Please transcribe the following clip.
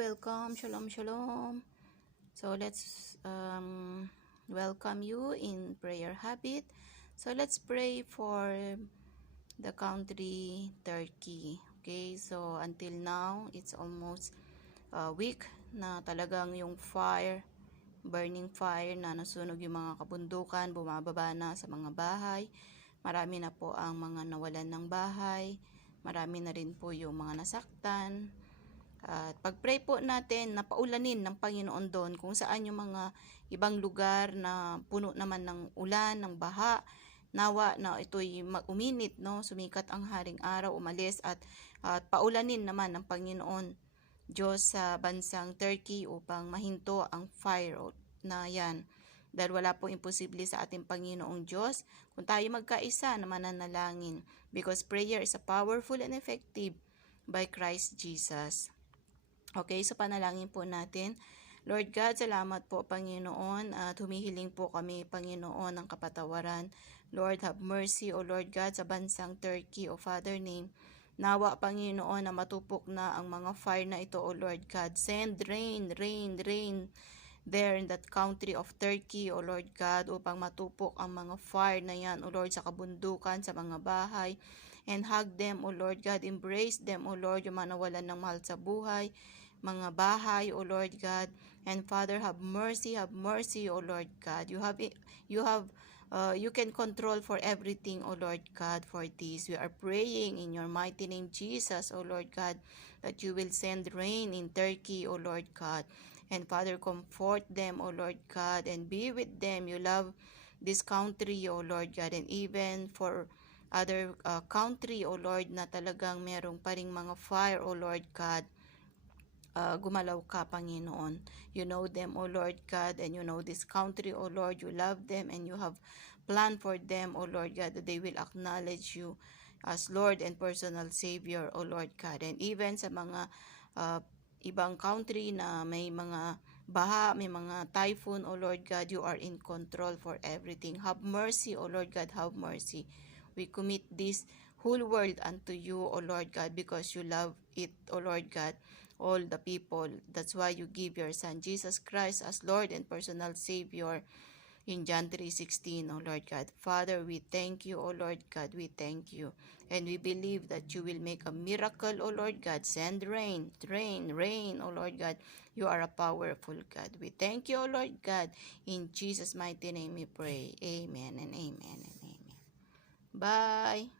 welcome. Shalom, shalom. So let's welcome you in prayer habit. So let's pray for the country Turkey. Okay, so until now, it's almost a week na talagang yung burning fire na nasunog yung mga kabundukan, bumababa na sa mga bahay. Marami na po ang mga nawalan ng bahay. Marami na rin po yung mga nasaktan. At pag-pray po natin na paulanin ng Panginoon doon kung saan yung mga ibang lugar na puno naman ng ulan, ng baha, nawa na ito'y uminit, no? Sumikat ang haring araw, umalis at paulanin naman ng Panginoon Diyos sa bansang Turkey upang mahinto ang fire na yan. Dahil wala po imposible sa ating Panginoong Diyos kung tayo magkaisa na mananalangin, because prayer is a powerful and effective by Christ Jesus. Okay, so panalangin po natin. Lord God, salamat po Panginoon at humihiling po kami Panginoon ng kapatawaran. Lord, have mercy O Lord God sa bansang Turkey O Father name. Nawa Panginoon na matupok na ang mga fire na ito O Lord God. Send rain there in that country of Turkey O Lord God upang matupok ang mga fire na yan O Lord sa kabundukan, sa mga bahay. And hug them O Lord God, embrace them O Lord, yung mga nawalan ng mahal sa buhay, mga bahay, O Lord God. And Father, have mercy, O Lord God. You can control for everything, O Lord God, for this. We are praying in your mighty name, Jesus, O Lord God, that you will send rain in Turkey, O Lord God. And Father, comfort them, O Lord God, and be with them. You love this country, O Lord God, and even for other country, O Lord, na talagang merong pa ring mga fire, O Lord God. Gumalaw ka, Panginoon. You know them, O Lord God, and you know this country, O Lord. You love them and you have planned for them, O Lord God, that they will acknowledge you as Lord and personal Savior, O Lord God. And even sa mga ibang country na may mga baha, may mga typhoon, O Lord God, you are in control for everything. Have mercy, O Lord God, have mercy. We commit this whole world unto you, O Lord God, because you love it, O Lord God, all the people. That's why you give your Son, Jesus Christ, as Lord and personal Savior in John 3:16, O Lord God. Father, we thank you, O Lord God, we thank you. And we believe that you will make a miracle, O Lord God. Send rain, O Lord God. You are a powerful God. We thank you, O Lord God. In Jesus' mighty name we pray. Amen and amen and amen. Bye.